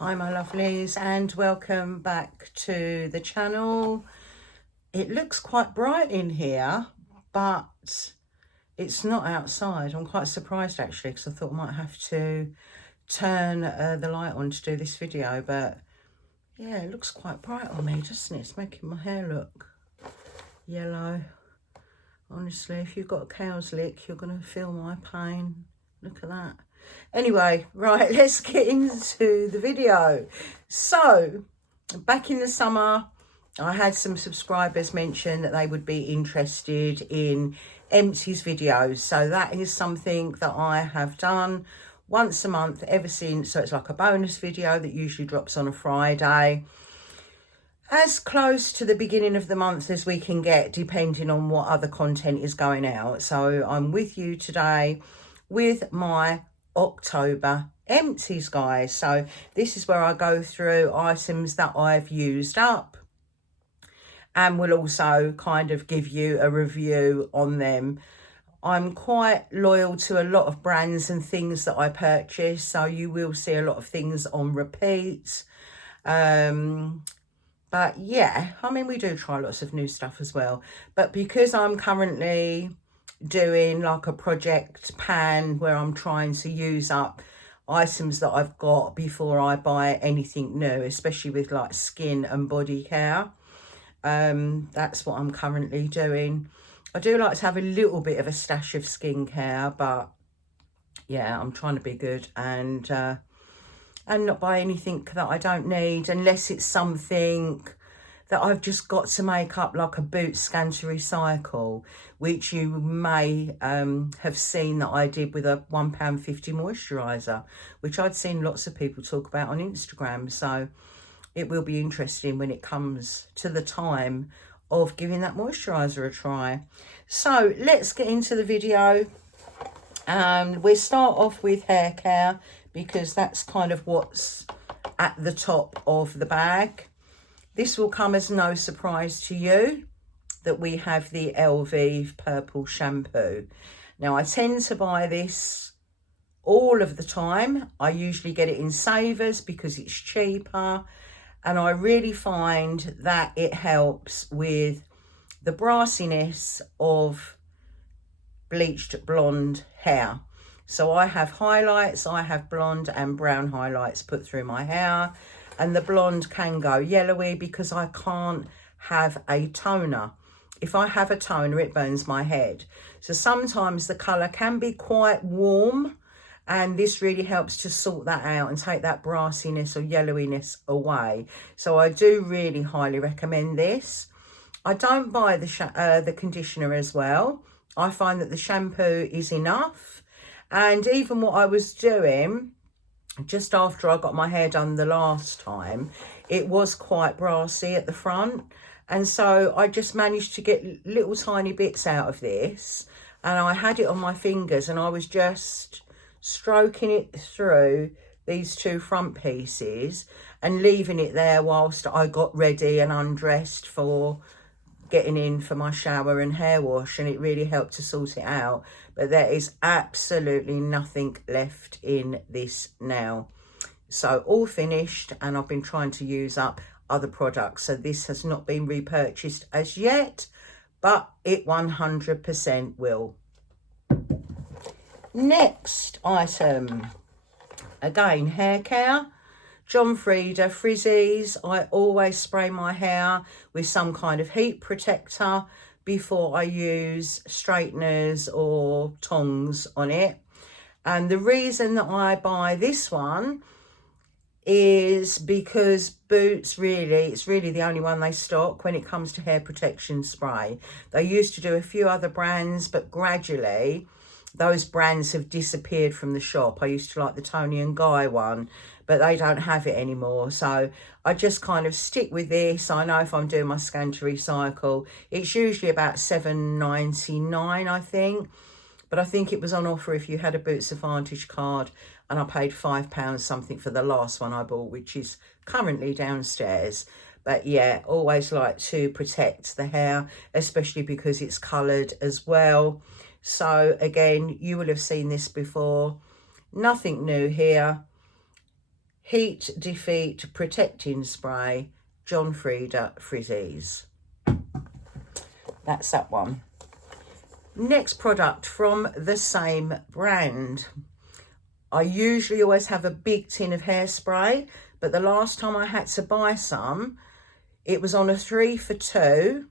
Hi my lovelies, and welcome back to the channel. It looks quite bright in here, but it's not outside. I'm quite surprised actually, because I thought I might have to turn the light on to do this video, but yeah, it looks quite bright on me, doesn't it? It's making my hair look yellow. Honestly, if you've got a cow's lick, you're going to feel my pain. Look at that. Anyway, right, let's get into the video. So, back in the summer, I had some subscribers mention that they would be interested in Empties videos. So that is something that I have done once a month ever since. So it's like a bonus video that usually drops on a Friday, as close to the beginning of the month as we can get, depending on what other content is going out. So I'm with you today with my October empties, guys. So this is where I go through items that I've used up, and will also kind of give you a review on them. I'm quite loyal to a lot of brands and things that I purchase, so you will see a lot of things on repeat. But yeah, I mean, we do try lots of new stuff as well. But because I'm currently doing like a project pan where I'm trying to use up items that I've got before I buy anything new, especially with like skin and body care, that's what I'm currently doing. I do like to have a little bit of a stash of skincare, but yeah, I'm trying to be good and not buy anything that I don't need, unless it's something that I've just got to make up, like a boot scan to recycle, which you may have seen that I did with a £1.50 moisturiser, which I'd seen lots of people talk about on Instagram. So it will be interesting when it comes to the time of giving that moisturiser a try. So let's get into the video. We'll start off with hair care, because that's kind of what's at the top of the bag. This will come as no surprise to you that we have the LV purple shampoo. Now, I tend to buy this all of the time. I usually get it in Savoury because it's cheaper, and I really find that it helps with the brassiness of bleached blonde hair. So I have highlights, I have blonde and brown highlights put through my hair, and the blonde can go yellowy because I can't have a toner. If I have a toner, it burns my head. So sometimes the colour can be quite warm, and this really helps to sort that out and take that brassiness or yellowiness away. So I do really highly recommend this. I don't buy the conditioner as well. I find that the shampoo is enough. And even what I was doing just after I got my hair done the last time, it was quite brassy at the front. And so I just managed to get little tiny bits out of this. And I had it on my fingers, and I was just stroking it through these two front pieces and leaving it there whilst I got ready and undressed for getting in for my shower and hair wash, and it really helped to sort it out. But there is absolutely nothing left in this now. So all finished, and I've been trying to use up other products, so this has not been repurchased as yet, but it 100% will. Next item, again, hair care. John Frieda Frizzies. I always spray my hair with some kind of heat protector before I use straighteners or tongs on it. And the reason that I buy this one is because Boots it's really the only one they stock when it comes to hair protection spray. They used to do a few other brands, but gradually those brands have disappeared from the shop. I used to like the Tony and Guy one, but they don't have it anymore. So I just kind of stick with this. I know if I'm doing my scan to recycle, it's usually about £7.99, I think. But I think it was on offer if you had a Boots Advantage card, and I paid £5 something for the last one I bought, which is currently downstairs. But yeah, always like to protect the hair, especially because it's coloured as well. So again, you will have seen this before. Nothing new here. Heat Defeat Protecting Spray, John Frieda Frizzies. That's that one. Next product from the same brand. I usually always have a big tin of hairspray, but the last time I had to buy some, it was on a 3 for 2,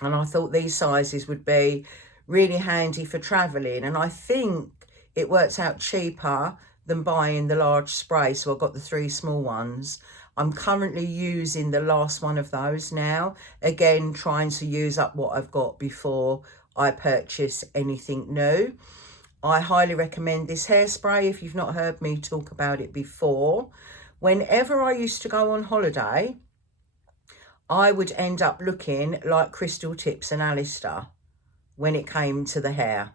and I thought these sizes would be really handy for travelling, and I think it works out cheaper than buying the large spray, so I got the 3 small ones. I'm currently using the last one of those now, again trying to use up what I've got before I purchase anything new. I highly recommend this hairspray if you've not heard me talk about it before. Whenever I used to go on holiday, I would end up looking like Crystal Tips and Alistair when it came to the hair.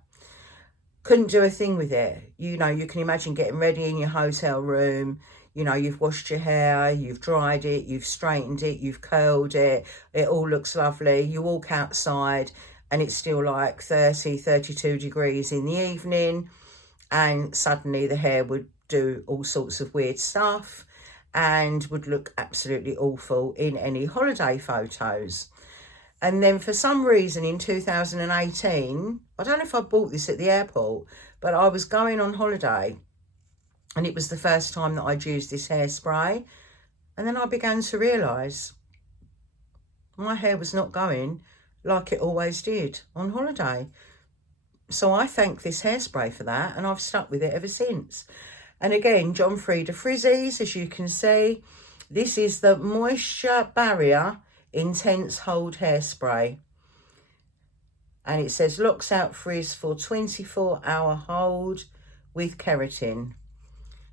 Couldn't do a thing with it. You know, you can imagine getting ready in your hotel room. You know, you've washed your hair, you've dried it, you've straightened it, you've curled it. It all looks lovely. You walk outside and it's still like 30, 32 degrees in the evening. And suddenly the hair would do all sorts of weird stuff and would look absolutely awful in any holiday photos. And then for some reason in 2018, I don't know if I bought this at the airport, but I was going on holiday and it was the first time that I'd used this hairspray. And then I began to realise my hair was not going like it always did on holiday. So I thank this hairspray for that, and I've stuck with it ever since. And again, John Frieda Frizzies, as you can see, this is the Moisture Barrier Intense Hold Hairspray. And it says locks out frizz for 24-hour hold with keratin.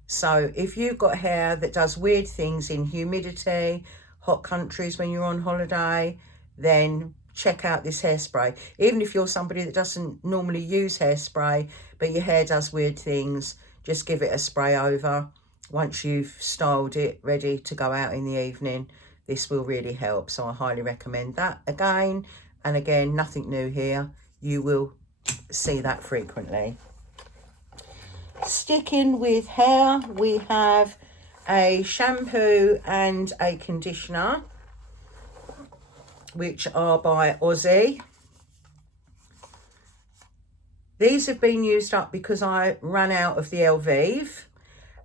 So if you've got hair that does weird things in humidity, hot countries when you're on holiday, then check out this hairspray. Even if you're somebody that doesn't normally use hairspray, but your hair does weird things, just give it a spray over. Once you've styled it, ready to go out in the evening, this will really help. So I highly recommend that again. And again, nothing new here. You will see that frequently. Sticking with hair, we have a shampoo and a conditioner, which are by Aussie. These have been used up because I ran out of the Elvive,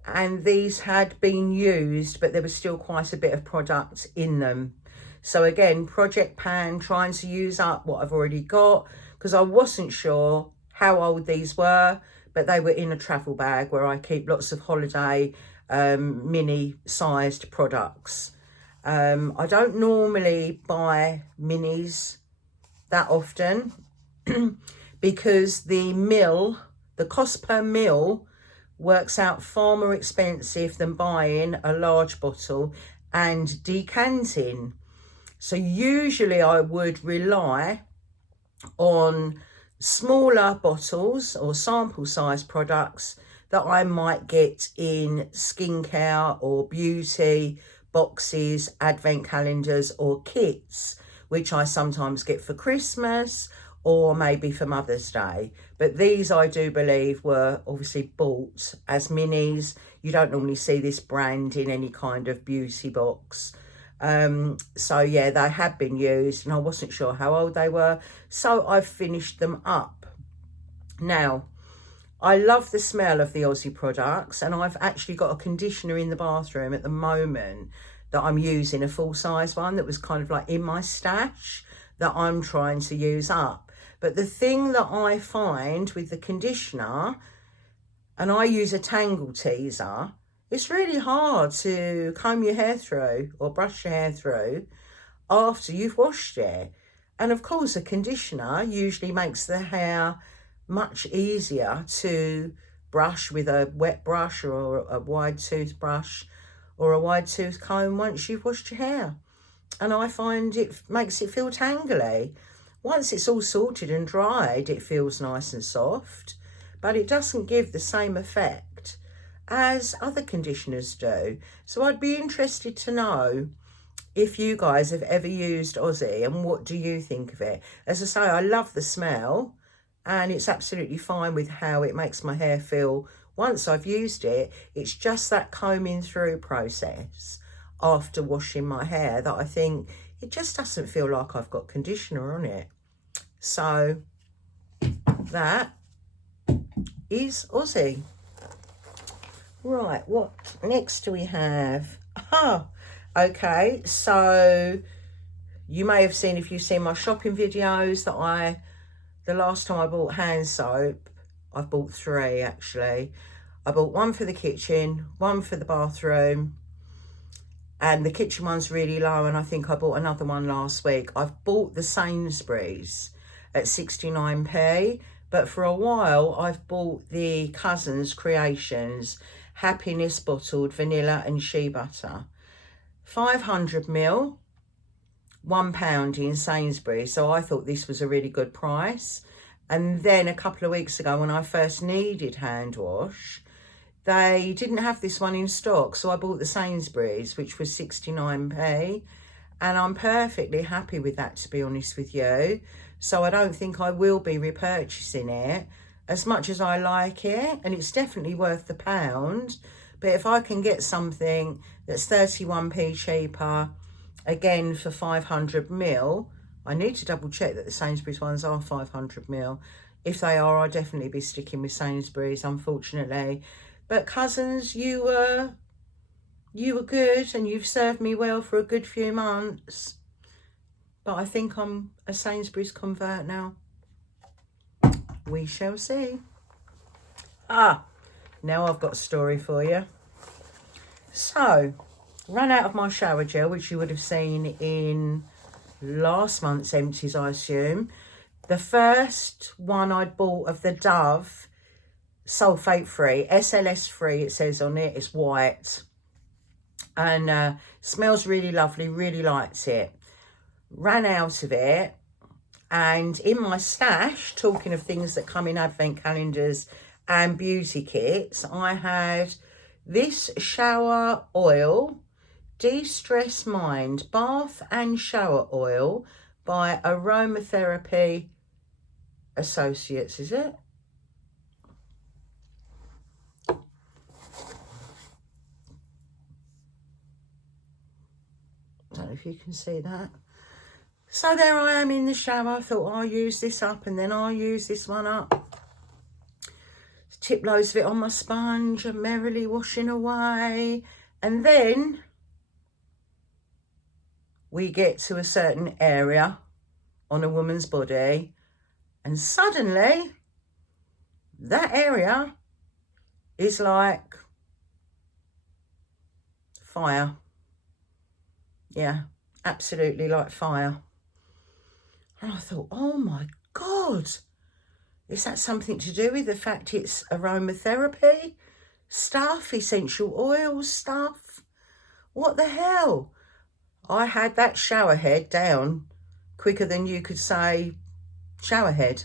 and these had been used, but there was still quite a bit of product in them. So again, project pan, trying to use up what I've already got, because I wasn't sure how old these were, but they were in a travel bag where I keep lots of holiday mini sized products. I don't normally buy minis that often because the cost per mil works out far more expensive than buying a large bottle and decanting. So usually I would rely on smaller bottles or sample size products that I might get in skincare or beauty boxes, advent calendars or kits, which I sometimes get for Christmas or maybe for Mother's Day. But these I do believe were obviously bought as minis. You don't normally see this brand in any kind of beauty box. So yeah, they had been used and I wasn't sure how old they were, so I've finished them up. Now, I love the smell of the Aussie products, and I've actually got a conditioner in the bathroom at the moment that I'm using, a full-size one that was kind of like in my stash that I'm trying to use up. But the thing that I find with the conditioner, and I use a tangle teaser, it's really hard to comb your hair through or brush your hair through after you've washed it. And of course, a conditioner usually makes the hair much easier to brush with a wet brush or a wide toothbrush or a wide tooth comb once you've washed your hair. And I find it makes it feel tangly. Once it's all sorted and dried, it feels nice and soft, but it doesn't give the same effect as other conditioners do. So I'd be interested to know if you guys have ever used Aussie and what do you think of it. As I say, I love the smell and it's absolutely fine with how it makes my hair feel once I've used it, it's just that combing through process after washing my hair that I think it just doesn't feel like I've got conditioner on it. So that is Aussie. Right, what next do we have? Okay, so you may have seen, if you've seen my shopping videos, that the last time I bought hand soap, I've bought 3 actually. I bought one for the kitchen, one for the bathroom, and the kitchen one's really low, and I think I bought another one last week. I've bought the Sainsbury's at 69p, but for a while I've bought the Cousins Creations Happiness Bottled Vanilla and Shea Butter. 500ml, £1 in Sainsbury's, so I thought this was a really good price. And then a couple of weeks ago, when I first needed hand wash, they didn't have this one in stock, so I bought the Sainsbury's, which was 69p, and I'm perfectly happy with that, to be honest with you. So I don't think I will be repurchasing it, as much as I like it, and it's definitely worth the £1. But if I can get something that's 31p cheaper, again for 500ml, I need to double check that the Sainsbury's ones are 500ml. If they are, I'll definitely be sticking with Sainsbury's, unfortunately. But Cousins, you were good, and you've served me well for a good few months. But I think I'm a Sainsbury's convert now. We shall see. Now I've got a story for you. So, ran out of my shower gel, which you would have seen in last month's Empties, I assume. The first one I'd bought of the Dove, sulfate free, SLS free, it says on it, it's white. And smells really lovely, really liked it. Ran out of it, and in my stash, talking of things that come in advent calendars and beauty kits, I had this shower oil, De-Stress Mind bath and shower oil by Aromatherapy Associates, is it? I don't know if you can see that. So there I am in the shower. I thought, I'll use this up, and then I'll use this one up. Tip loads of it on my sponge and merrily washing away. And then we get to a certain area on a woman's body, and suddenly that area is like fire. Yeah, absolutely like fire. And I thought, oh my God, is that something to do with the fact it's aromatherapy stuff, essential oils stuff? What the hell? I had that shower head down quicker than you could say shower head,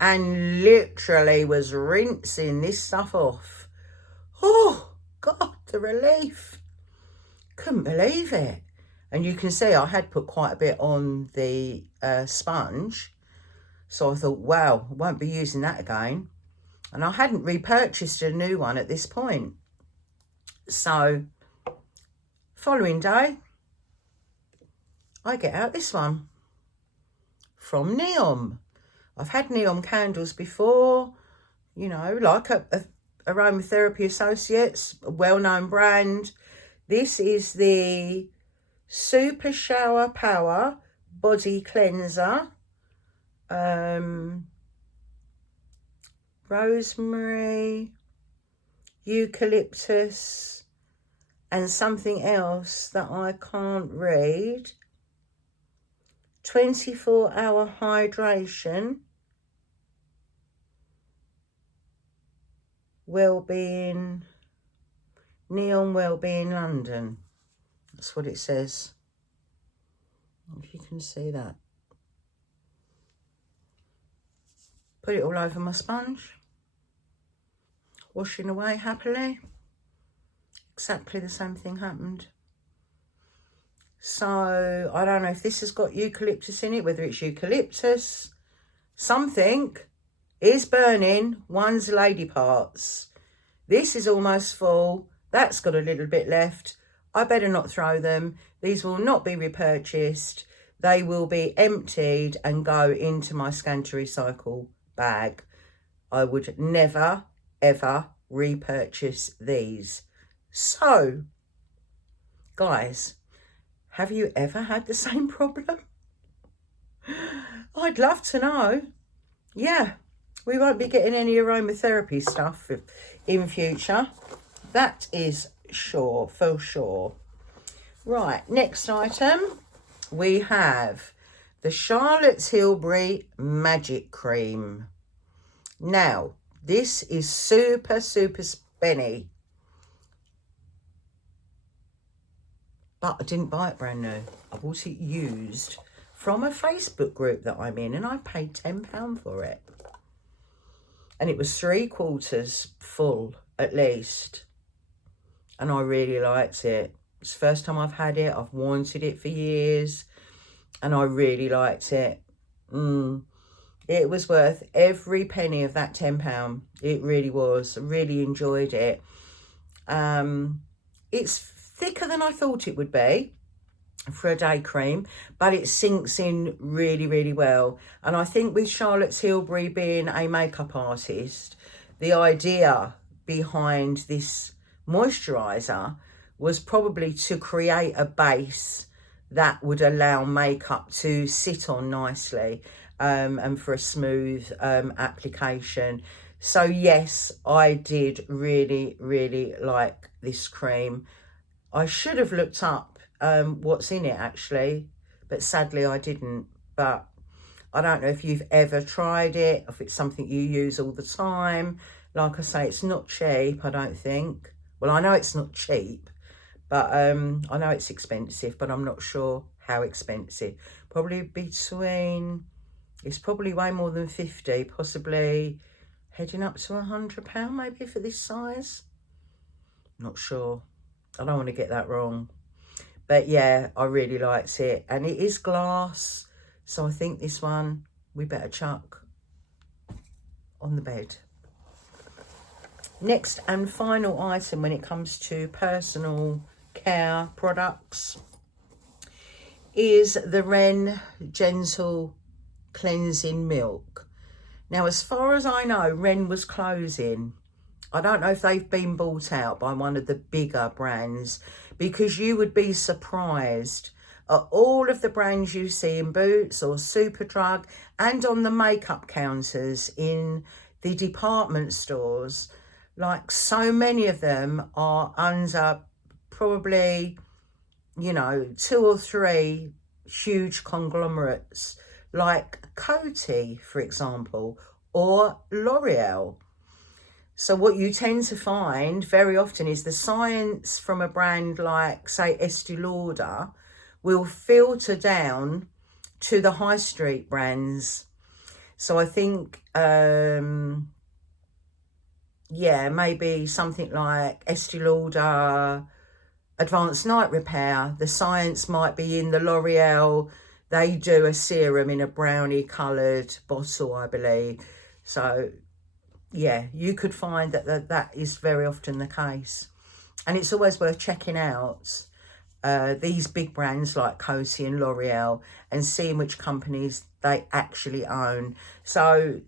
and literally was rinsing this stuff off. Oh God, the relief. Couldn't believe it. And you can see I had put quite a bit on the sponge. So I thought, wow, I won't be using that again. And I hadn't repurchased a new one at this point. So, following day, I get out this one from Neom. I've had Neom candles before, you know, like a Aromatherapy Associates, a well-known brand. This is the Super Shower Power Body Cleanser. Rosemary, eucalyptus, and something else that I can't read. 24-hour hydration, Wellbeing, Neon Wellbeing London. That's what it says. If you can see that. Put it all over my sponge. Washing away happily. Exactly the same thing happened. So, I don't know if this has got eucalyptus in it, whether it's eucalyptus. Something is burning one's lady parts. This is almost full. That's got a little bit left. I better not throw them. These will not be repurchased. They will be emptied and go into my scan to recycle bag. I would never, ever repurchase these. So, guys, have you ever had the same problem? I'd love to know. Yeah, we won't be getting any aromatherapy stuff in future. That is sure, for sure. Right, next item, we have the Charlotte's Tilbury Magic Cream. Now, this is super, super spenny. But I didn't buy it brand new. I bought it used from a Facebook group that I'm in, and I paid £10 for it. And it was 3/4 full, at least. And I really liked it. It's the first time I've had it. I've wanted it for years. And I really liked it. It was worth every penny of that £10. It really was. I really enjoyed it. It's thicker than I thought it would be for a day cream, but it sinks in really, really well. And I think with Charlotte Tilbury being a makeup artist, the idea behind this moisturiser was probably to create a base that would allow makeup to sit on nicely and for a smooth application. So yes, I did really, really like this cream. I should have looked up what's in it actually, but sadly I didn't. But I don't know if you've ever tried it, if it's something you use all the time. Like I say, it's not cheap, I don't think. Well, I know it's not cheap, but I know it's expensive, but I'm not sure how expensive. Probably between, it's probably way more than 50, possibly heading up to £100 maybe for this size. Not sure. I don't want to get that wrong. But yeah, I really liked it. And it is glass, so I think this one we better chuck on the bed. Next and final item when it comes to personal care products is the Ren Gentle Cleansing Milk. Now, as far as I know, Ren was closing. I don't know if they've been bought out by one of the bigger brands, because you would be surprised at all of the brands you see in Boots or Superdrug and on the makeup counters in the department stores. Like, so many of them are under probably, you know, 2 or 3 huge conglomerates like Coty, for example, or L'Oreal. So what you tend to find very often is the science from a brand like, say, Estee Lauder will filter down to the high street brands. So I think, yeah, maybe something like Estee Lauder Advanced Night Repair. The science might be in the L'Oreal. They do a serum in a brownie coloured bottle, I believe. So yeah, you could find that is very often the case. And it's always worth checking out these big brands like Coty and L'Oreal and seeing which companies they actually own. So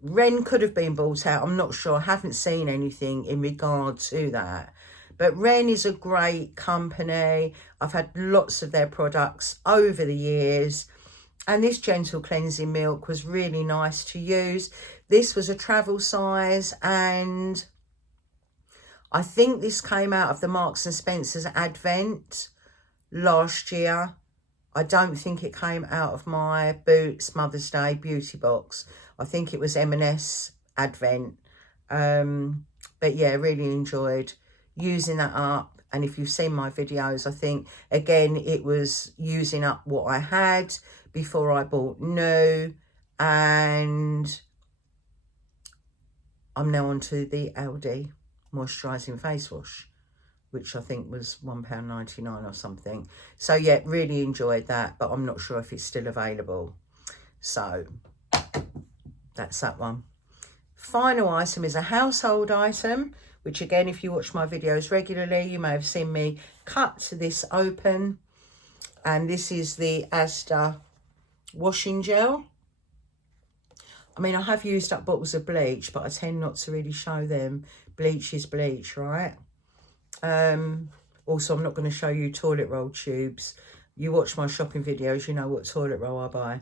Ren could have been bought out. I'm not sure. I haven't seen anything in regard to that. But Ren is a great company. I've had lots of their products over the years. And this Gentle Cleansing Milk was really nice to use. This was a travel size, and I think this came out of the Marks and Spencer's Advent last year. I don't think it came out of my Boots Mother's Day beauty box. I think it was M&S Advent. But yeah, really enjoyed using that up. And if you've seen my videos, I think, again, it was using up what I had before I bought new. And I'm now onto the Aldi moisturising face wash, which I think was £1.99 or something. So yeah, really enjoyed that, but I'm not sure if it's still available. So that's that one. Final item is a household item, which again, if you watch my videos regularly, you may have seen me cut this open. And this is the Asda washing gel. I mean, I have used up bottles of bleach, but I tend not to really show them. Bleach is bleach, right? Also, I'm not going to show you toilet roll tubes. You watch my shopping videos, you know what toilet roll I buy.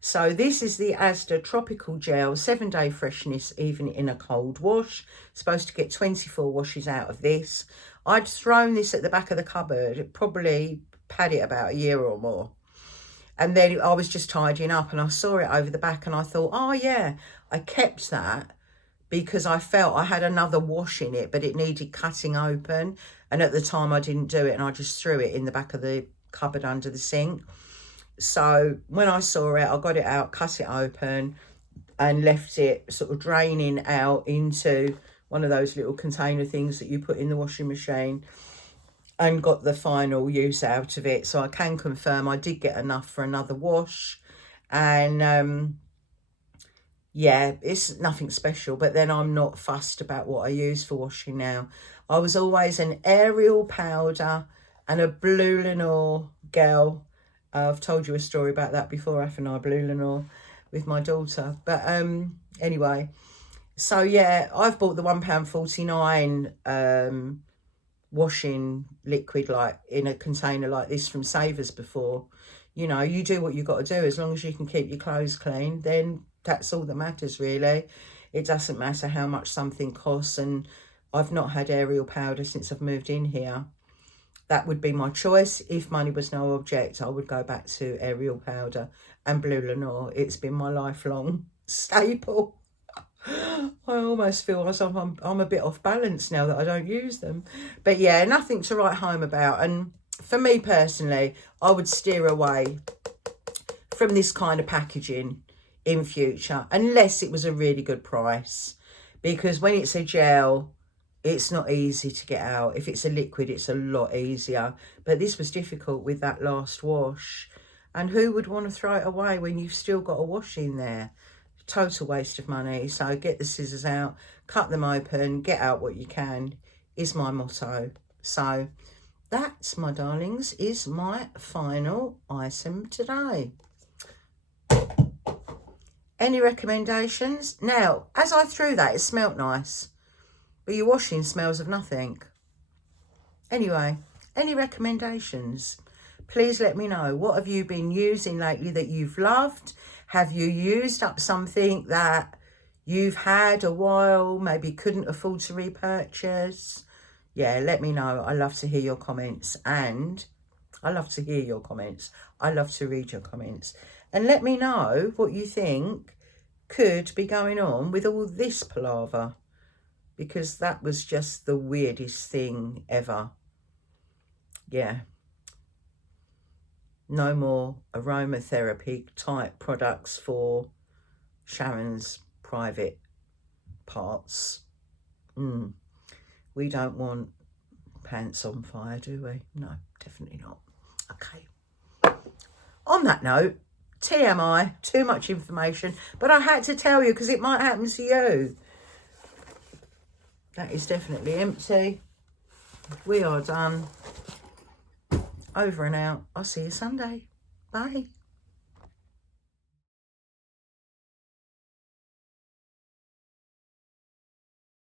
So this is the Asda Tropical Gel, 7-day freshness, even in a cold wash. Supposed to get 24 washes out of this. I'd thrown this at the back of the cupboard. It probably had it about a year or more. And then I was just tidying up and I saw it over the back and I thought, oh yeah, I kept that because I felt I had another wash in it, but it needed cutting open. And at the time I didn't do it and I just threw it in the back of the cupboard under the sink. So when I saw it, I got it out, cut it open and left it sort of draining out into one of those little container things that you put in the washing machine, and got the final use out of it. So I can confirm I did get enough for another wash. And yeah, it's nothing special, but then I'm not fussed about what I use for washing now. I was always an Ariel powder and a Blue Lenore girl. I've told you a story about that before, haven't I? Blue Lenore with my daughter. But anyway, so yeah, I've bought the £1.49 washing liquid like in a container like this from Savoury before. You know, you do what you got to do. As long as you can keep your clothes clean, then that's all that matters, really. It doesn't matter how much something costs. And I've not had Ariel powder since I've moved in here. That would be my choice. If money was no object, I would go back to Ariel powder and Blue Lenore. It's been my lifelong staple. I almost feel as if I'm a bit off balance now that I don't use them. But yeah, nothing to write home about. And for me personally, I would steer away from this kind of packaging in future, unless it was a really good price. Because when it's a gel, it's not easy to get out. If it's a liquid, it's a lot easier. But this was difficult with that last wash. And who would want to throw it away when you've still got a wash in there? Total waste of money. So get the scissors out, cut them open, get out what you can, is my motto. So that, my darlings, is my final item today. Any recommendations? Now, as I threw that, it smelt nice, but your washing smells of nothing. Anyway, any recommendations? Please let me know. What have you been using lately that you've loved? Have you used up something that you've had a while, maybe couldn't afford to repurchase? Yeah, let me know. I love to hear your comments, and I love to hear your comments. I love to read your comments. And let me know what you think could be going on with all this palaver, because that was just the weirdest thing ever. Yeah. No more aromatherapy type products for Sharon's private parts. We don't want pants on fire, do we? No, definitely not. Okay. On that note, TMI, too much information, but I had to tell you because it might happen to you. That is definitely empty. We are done. Over and out. I'll see you Sunday. Bye.